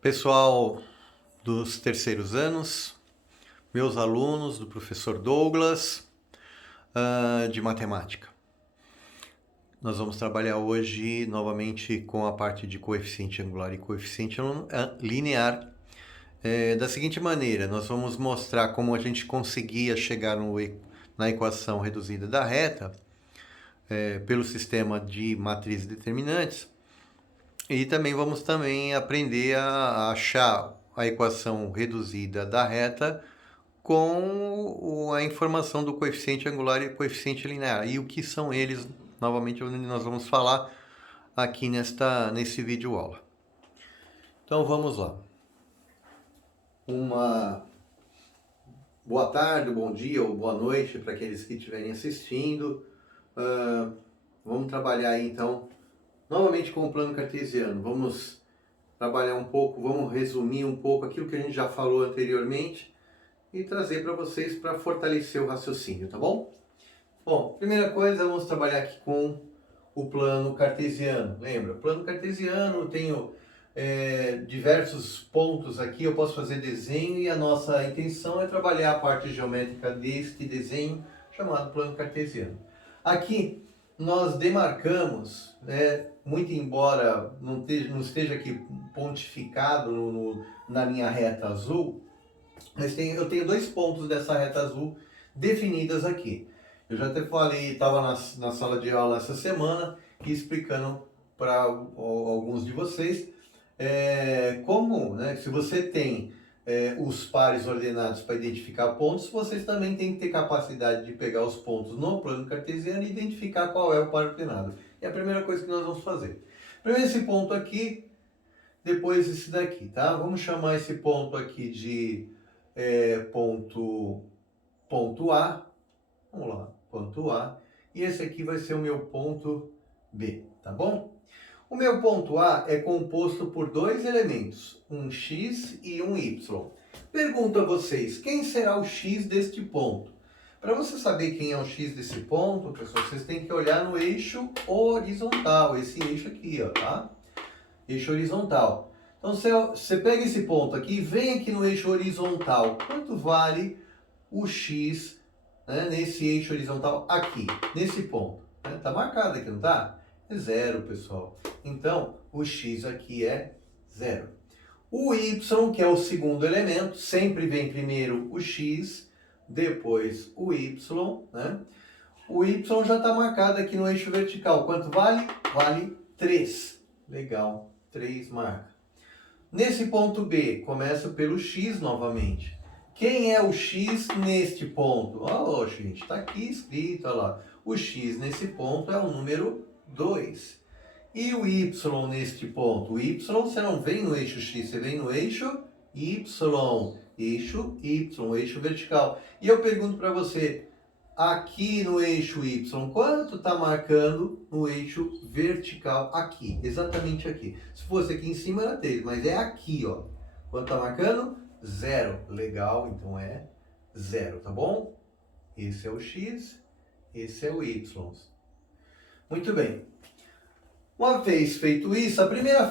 Pessoal dos terceiros anos, meus alunos do professor Douglas, de matemática. Nós vamos trabalhar hoje novamente com a parte de coeficiente angular e coeficiente linear. Da seguinte maneira, nós vamos mostrar como a gente conseguia chegar na equação reduzida da reta pelo sistema de matrizes determinantes. E também vamos aprender a achar a equação reduzida da reta com a informação do coeficiente angular e coeficiente linear. E o que são eles, novamente, nós vamos falar aqui nesse vídeo aula. Então vamos lá. Uma boa tarde, bom dia ou boa noite para aqueles que estiverem assistindo. Vamos trabalhar aí então novamente com o plano cartesiano. Vamos trabalhar um pouco, vamos resumir um pouco aquilo que a gente já falou anteriormente e trazer para vocês para fortalecer o raciocínio, tá bom? Bom, primeira coisa, vamos trabalhar aqui com o plano cartesiano. Lembra? O plano cartesiano, eu tenho diversos pontos aqui, eu posso fazer desenho e a nossa intenção é trabalhar a parte geométrica deste desenho chamado plano cartesiano. Aqui nós demarcamos, muito embora não esteja aqui pontificado na linha reta azul, mas eu tenho dois pontos dessa reta azul definidas aqui. Eu já até falei, estava na sala de aula essa semana explicando para alguns de vocês como, se você tem os pares ordenados para identificar pontos, vocês também têm que ter capacidade de pegar os pontos no plano cartesiano e identificar qual é o par ordenado. É a primeira coisa que nós vamos fazer. Primeiro esse ponto aqui, depois esse daqui, tá? Vamos chamar esse ponto aqui de ponto A. Vamos lá, ponto A. E esse aqui vai ser o meu ponto B, tá bom? O meu ponto A é composto por dois elementos, um x e um y. Pergunto a vocês, quem será o x deste ponto? Para você saber quem é o x desse ponto, pessoal, vocês têm que olhar no eixo horizontal, esse eixo aqui, ó, tá? Eixo horizontal. Então, você pega esse ponto aqui e vem aqui no eixo horizontal. Quanto vale o x, nesse eixo horizontal aqui, nesse ponto? Tá marcado aqui, não tá? É zero, pessoal. Então, o x aqui é zero. O y, que é o segundo elemento, sempre vem primeiro o x, depois o y, O y já está marcado aqui no eixo vertical. Quanto vale? Vale 3. Legal, 3 marca. Nesse ponto B, começa pelo x novamente. Quem é o x neste ponto? Ó, gente, está aqui escrito, olha lá. O x nesse ponto é o número 2. E o y neste ponto? O y você não vem no eixo x, você vem no eixo y. Eixo y, eixo vertical. E eu pergunto para você, aqui no eixo y, quanto está marcando no eixo vertical? Aqui, exatamente aqui. Se fosse aqui em cima era 3, mas é aqui, ó. Quanto está marcando? 0. Legal, então é 0, tá bom? Esse é o x, esse é o y. Muito bem. Uma vez feito isso, a primeira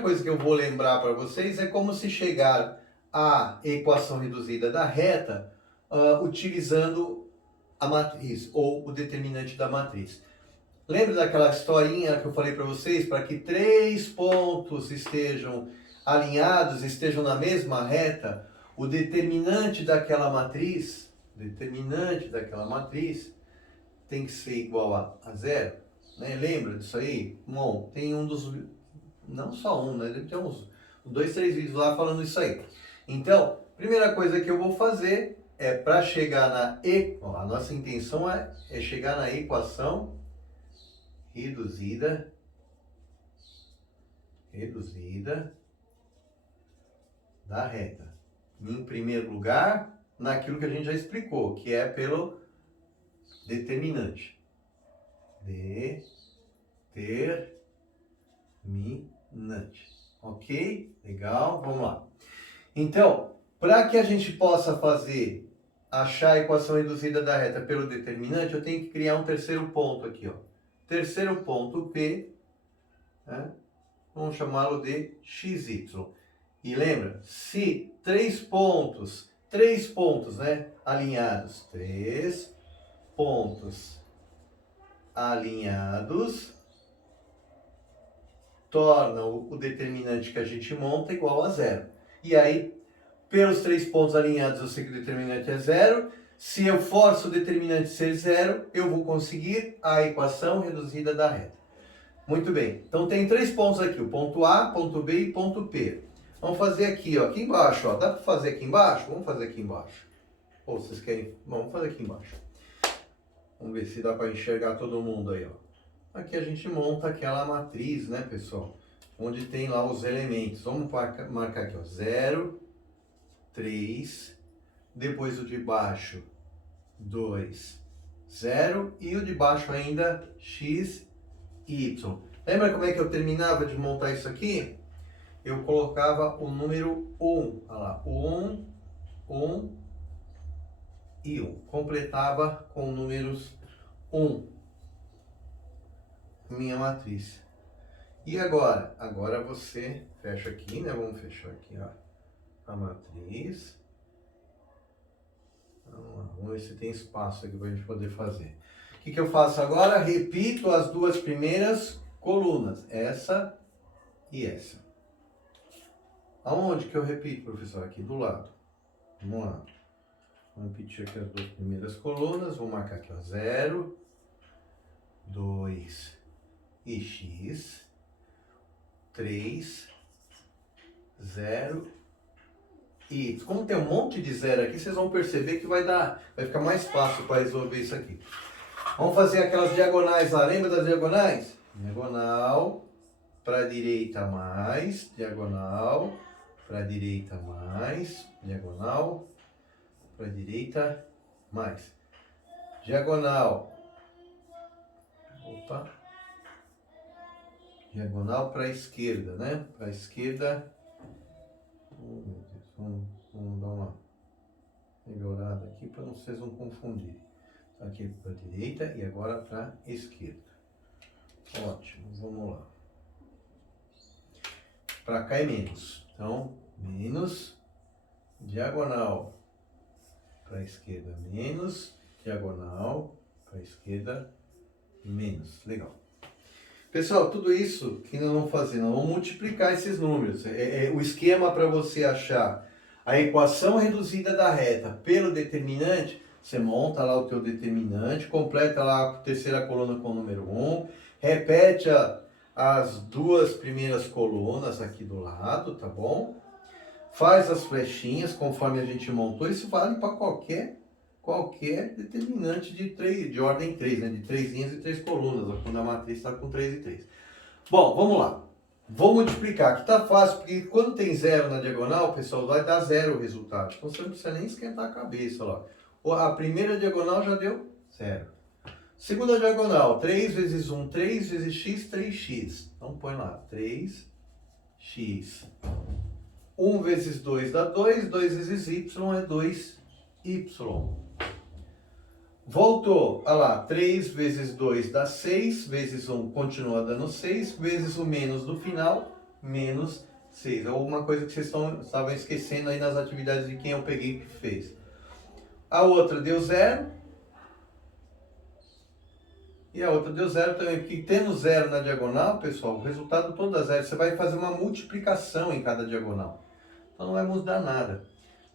coisa que eu vou lembrar para vocês é como se chegar à equação reduzida da reta utilizando a matriz ou o determinante da matriz. Lembra daquela historinha que eu falei para vocês? Para que 3 pontos estejam alinhados, estejam na mesma reta, o determinante daquela matriz tem que ser igual a 0. Lembra disso aí? Bom, tem não só um, deve ter uns 2, 3 vídeos lá falando isso aí. Então, primeira coisa que eu vou fazer é para chegar a nossa intenção é chegar na equação reduzida da reta. Em primeiro lugar, naquilo que a gente já explicou, que é pelo determinante. Determinante. Ok? Legal? Vamos lá. Então, para que a gente possa achar a equação reduzida da reta pelo determinante, eu tenho que criar um terceiro ponto aqui, ó. Terceiro ponto P, vamos chamá-lo de XY. E lembra, se três pontos, né, alinhados, 3 pontos alinhados, tornam o determinante que a gente monta igual a zero. E aí, pelos 3 pontos alinhados, eu sei que o determinante é zero. Se eu forço o determinante ser zero, eu vou conseguir a equação reduzida da reta. Muito bem. Então tem 3 pontos aqui, o ponto A, ponto B e ponto P. Vamos fazer aqui, ó, aqui embaixo, ó. Dá para fazer aqui embaixo? Vamos fazer aqui embaixo. Ou vocês querem? Vamos fazer aqui embaixo. Vamos ver se dá para enxergar todo mundo aí, ó. Aqui a gente monta aquela matriz, né, pessoal? Onde tem lá os elementos. Vamos marcar aqui, ó, 0, 3, depois o de baixo, 2, 0, e o de baixo ainda, x, y. Lembra como é que eu terminava de montar isso aqui? Eu colocava o número 1, olha lá, 1, 1 e 1. Completava com números 1, minha matriz. E agora? Agora você fecha aqui, né? Vamos fechar aqui, ó, a matriz. Vamos ver se tem espaço aqui para a gente poder fazer. O que eu faço agora? Repito as duas primeiras colunas, essa e essa. Aonde que eu repito, professor? Aqui do lado. Vamos lá. Vamos repetir aqui as duas primeiras colunas. Vou marcar aqui, ó, 0, 2 e x, 3, 0 e como tem um monte de zero aqui, vocês vão perceber que vai ficar mais fácil para resolver isso aqui. Vamos fazer aquelas diagonais lá, lembra das diagonais? Diagonal para a direita mais, diagonal para a direita mais, diagonal para a direita mais. Diagonal. Opa. Diagonal para a esquerda, né? Para a esquerda. Vamos dar uma melhorada aqui para vocês não confundirem. Aqui para a direita e agora para a esquerda. Ótimo, vamos lá. Para cá é menos. Então, menos, diagonal para a esquerda, menos, diagonal para a esquerda, menos. Legal. Pessoal, tudo isso que nós vamos fazer, nós vamos multiplicar esses números. O esquema para você achar a equação reduzida da reta pelo determinante, você monta lá o teu determinante, completa lá a terceira coluna com o número 1, repete as duas primeiras colunas aqui do lado, tá bom? Faz as flechinhas conforme a gente montou, isso vale para qualquer determinante de ordem 3, né? De 3 linhas e 3 colunas, quando a matriz está com 3 e 3. Bom, vamos lá. Vou multiplicar. Aqui está fácil, porque quando tem zero na diagonal, pessoal, vai dar zero o resultado. Então você não precisa nem esquentar a cabeça. Ó. A primeira diagonal já deu zero. Segunda diagonal, 3 vezes 1, 3 vezes x, 3x. Então põe lá, 3x. 1 vezes 2 dá 2, 2 vezes y é 2y. Voltou, olha lá, 3 vezes 2 dá 6, vezes 1 continua dando 6, vezes o menos do final, menos 6. É alguma coisa que vocês estavam esquecendo aí nas atividades de quem eu peguei que fez. A outra deu 0. E a outra deu 0 também, porque tendo 0 na diagonal, pessoal, o resultado todo dá 0. Você vai fazer uma multiplicação em cada diagonal. Então não vai mudar nada.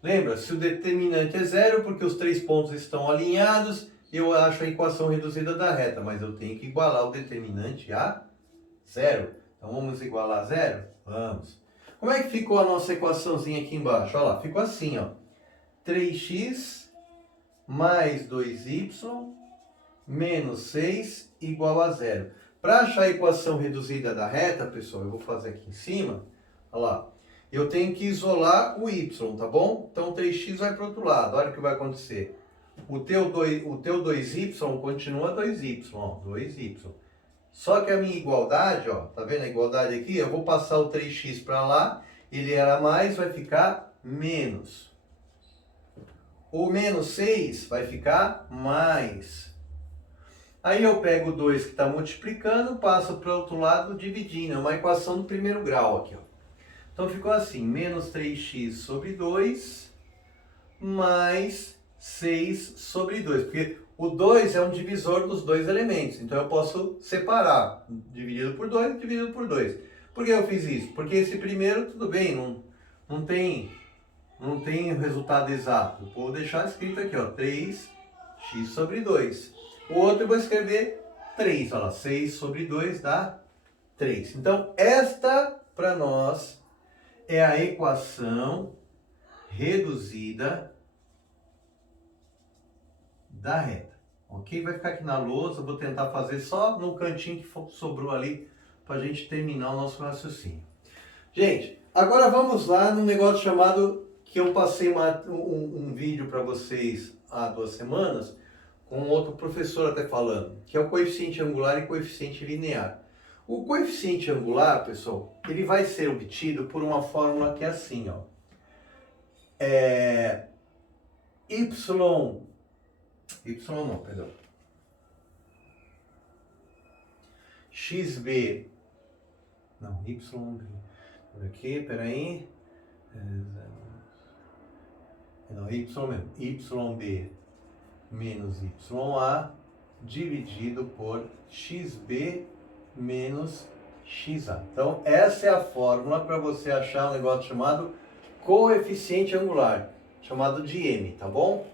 Lembra, se o determinante é 0, porque os 3 pontos estão alinhados, eu acho a equação reduzida da reta, mas eu tenho que igualar o determinante a 0. Então vamos igualar a 0? Vamos. Como é que ficou a nossa equaçãozinha aqui embaixo? Olha lá, ficou assim, ó. 3x mais 2y menos 6 igual a 0. Para achar a equação reduzida da reta, pessoal, eu vou fazer aqui em cima, olha lá. Eu tenho que isolar o y, tá bom? Então 3x vai para o outro lado. Olha o que vai acontecer. O teu 2y continua 2y, ó, 2y. Só que a minha igualdade, ó, tá vendo a igualdade aqui? Eu vou passar o 3x para lá, ele era mais, vai ficar menos. O menos 6 vai ficar mais. Aí eu pego o 2 que está multiplicando, passo para o outro lado dividindo. É uma equação do primeiro grau aqui, ó. Então ficou assim, menos 3x sobre 2 mais 6 sobre 2, porque o 2 é um divisor dos dois elementos, então eu posso separar, dividido por 2, dividido por 2. Por que eu fiz isso? Porque esse primeiro, tudo bem, não tem resultado exato. Vou deixar escrito aqui, ó, 3x sobre 2. O outro eu vou escrever 3, olha lá, 6 sobre 2 dá 3. Então, esta, para nós, é a equação reduzida da reta. Ok? Vai ficar aqui na lousa, vou tentar fazer só no cantinho que sobrou ali, para a gente terminar o nosso raciocínio. Gente, agora vamos lá num negócio chamado, que eu passei um vídeo para vocês há 2 semanas, com outro professor até falando, que é o coeficiente angular e coeficiente linear. O coeficiente angular, pessoal, ele vai ser obtido por uma fórmula que é assim, ó. XB, não, YB, por aqui, peraí, não, Y mesmo, YB menos YA dividido por XB menos XA. Então, essa é a fórmula para você achar um negócio chamado coeficiente angular, chamado de M, tá bom?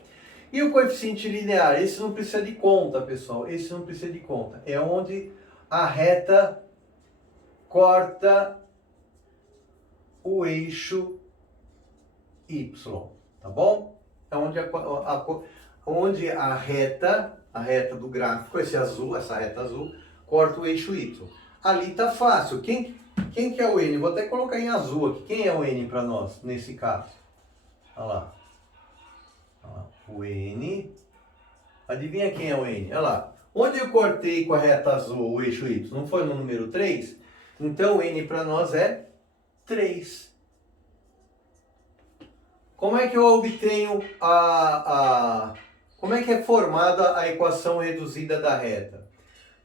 E o coeficiente linear, esse não precisa de conta, pessoal, esse não precisa de conta. É onde a reta corta o eixo Y, tá bom? É onde a reta do gráfico, esse azul, essa reta azul, corta o eixo Y. Ali tá fácil. Quem que é o N? Vou até colocar em azul aqui. Quem é o N para nós, nesse caso? Olha lá. O N. Adivinha quem é o N? Olha lá. Onde eu cortei com a reta azul o eixo Y? Não foi no número 3? Então o N para nós é 3. Como é que eu obtenho como é que é formada a equação reduzida da reta?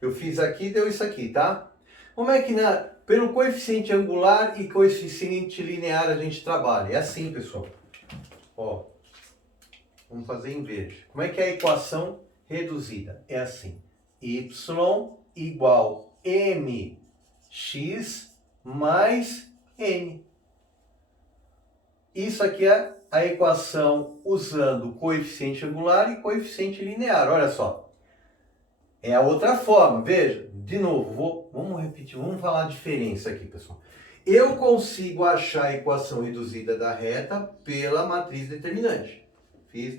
Eu fiz aqui, deu isso aqui, tá? Como é que pelo coeficiente angular e coeficiente linear a gente trabalha? É assim, pessoal. Ó, vamos fazer em verde. Como é que é a equação reduzida? É assim. Y igual mx mais n. Isso aqui é a equação usando coeficiente angular e coeficiente linear. Olha só. É a outra forma. Veja, de novo, vamos repetir, vamos falar a diferença aqui, pessoal. Eu consigo achar a equação reduzida da reta pela matriz determinante.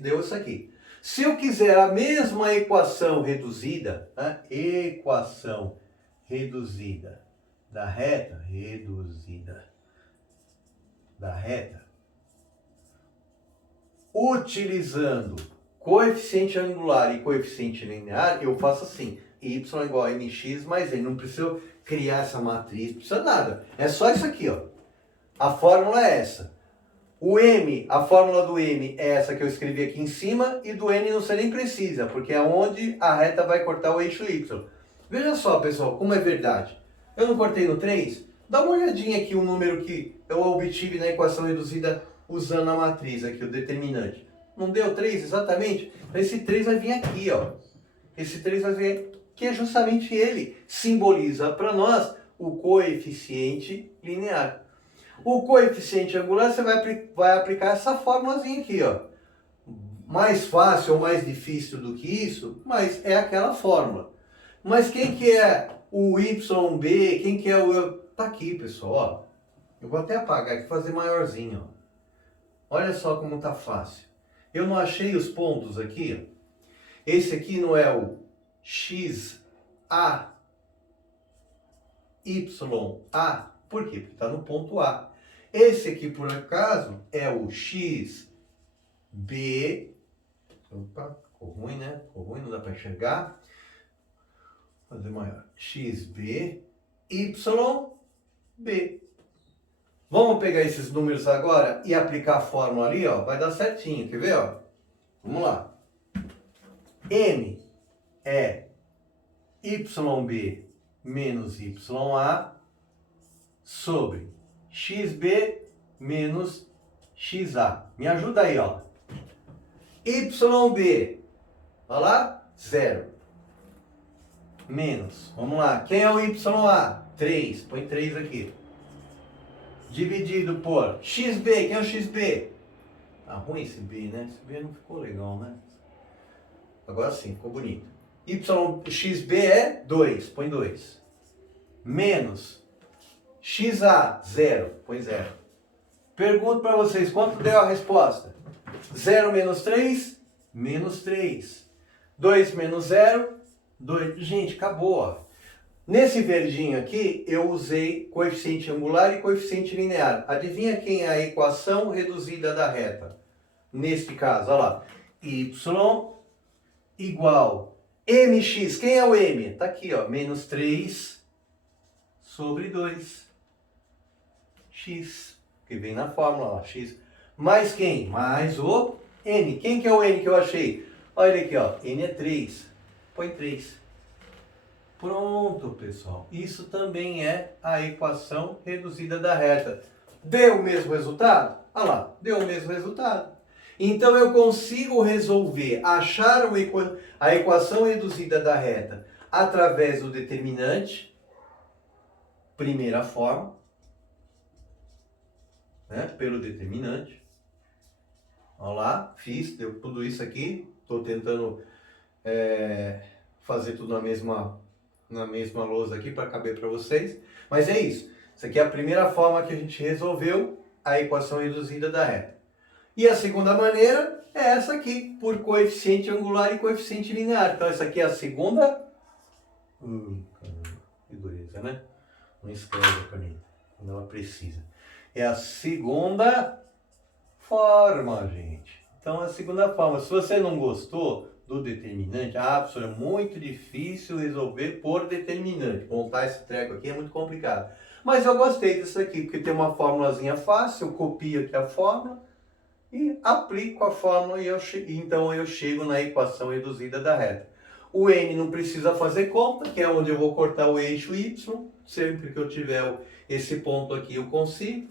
Deu isso aqui. Se eu quiser a mesma equação reduzida, equação reduzida da reta, utilizando coeficiente angular e coeficiente linear, eu faço assim, y igual a mx mais n. Não preciso criar essa matriz, não precisa nada. É só isso aqui, ó. A fórmula é essa. O m, a fórmula do m é essa que eu escrevi aqui em cima, e do n não você nem precisa, porque é onde a reta vai cortar o eixo y. Veja só, pessoal, como é verdade. Eu não cortei no 3? Dá uma olhadinha aqui o número que eu obtive na equação reduzida usando a matriz aqui, o determinante. Não deu 3 exatamente? Esse 3 vai vir aqui, ó. Esse 3 vai vir, que é justamente ele. Simboliza para nós o coeficiente linear. O coeficiente angular, você vai aplicar essa formulazinha aqui, ó. Mais fácil ou mais difícil do que isso, mas é aquela fórmula. Mas quem que é o YB, quem que é o... Tá aqui, pessoal, ó. Eu vou até apagar aqui, fazer maiorzinho, ó. Olha só como tá fácil. Eu não achei os pontos aqui, ó. Esse aqui não é o XA, YA. Por quê? Porque está no ponto A. Esse aqui, por acaso, é o XB. Opa, ficou ruim, né? Ficou ruim, não dá para enxergar. Vou fazer maior. XB, YB. Vamos pegar esses números agora e aplicar a fórmula ali, ó. Vai dar certinho, quer ver, ó? Vamos lá. M é YB menos YA sobre xb menos xa. Me ajuda aí, ó. YB, olha lá, 0. Menos, vamos lá, quem é o YA? 3, põe 3 aqui. Dividido por XB, quem é o XB? Tá ruim esse B, né? Esse B não ficou legal, né? Agora sim, ficou bonito. XB é 2, põe 2. Menos XA, 0, põe 0. Pergunto para vocês, quanto deu a resposta? 0 menos 3, menos 3. 2 menos 0, 2. Gente, acabou, ó. Nesse verdinho aqui, eu usei coeficiente angular e coeficiente linear. Adivinha quem é a equação reduzida da reta? Neste caso, olha lá. Y igual mx. Quem é o m? Está aqui, ó. Menos 3 sobre 2. X. Que vem na fórmula lá. X. Mais quem? Mais o n. Quem que é o n que eu achei? Olha ele aqui, ó. N é 3. Põe 3. Pronto, pessoal. Isso também é a equação reduzida da reta. Deu o mesmo resultado? Olha lá, deu o mesmo resultado. Então eu consigo resolver, achar a equação reduzida da reta através do determinante, primeira forma, né, pelo determinante. Olha lá, fiz, deu tudo isso aqui. Estou tentando fazer tudo na mesma lousa aqui para caber para vocês. Mas é isso. Isso aqui é a primeira forma que a gente resolveu a equação reduzida da reta. E a segunda maneira é essa aqui, por coeficiente angular e coeficiente linear. Então essa aqui é a segunda... que dureza, né? Não escreve para mim quando ela precisa. É a segunda forma, gente. Então a segunda forma. Se você não gostou do determinante, professor, é muito difícil resolver por determinante. Montar esse treco aqui é muito complicado. Mas eu gostei disso aqui, porque tem uma formulazinha fácil, eu copio aqui a fórmula e aplico a fórmula e então eu chego na equação reduzida da reta. O n não precisa fazer conta, que é onde eu vou cortar o eixo y. Sempre que eu tiver esse ponto aqui eu consigo.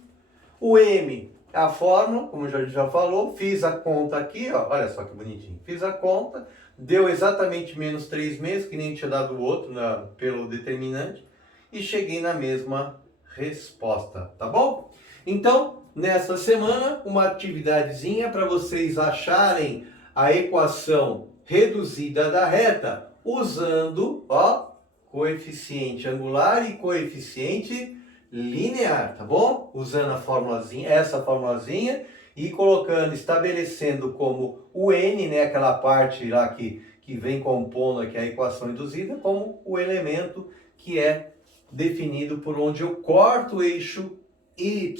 O m é a fórmula, como a gente já falou. Fiz a conta aqui, ó, olha só que bonitinho. Fiz a conta, deu exatamente menos 3 meses, que nem tinha dado o outro pelo determinante. E cheguei na mesma resposta, tá bom? Então, nessa semana, uma atividadezinha para vocês acharem a equação reduzida da reta usando, ó, coeficiente angular e coeficiente linear, tá bom? Usando a formulazinha, essa formulazinha e colocando, estabelecendo como o n, né, aquela parte lá que vem compondo aqui a equação reduzida, como o elemento que é definido por onde eu corto o eixo y.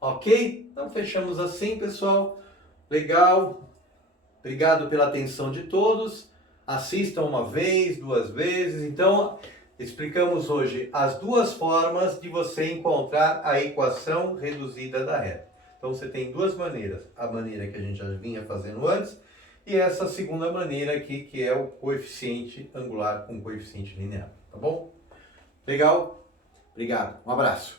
Ok? Então fechamos assim, pessoal. Legal. Obrigado pela atenção de todos. Assistam uma vez, 2 vezes. Então, explicamos hoje as 2 formas de você encontrar a equação reduzida da reta. Então, você tem 2 maneiras. A maneira que a gente já vinha fazendo antes e essa segunda maneira aqui, que é o coeficiente angular com coeficiente linear. Tá bom? Legal? Obrigado. Um abraço.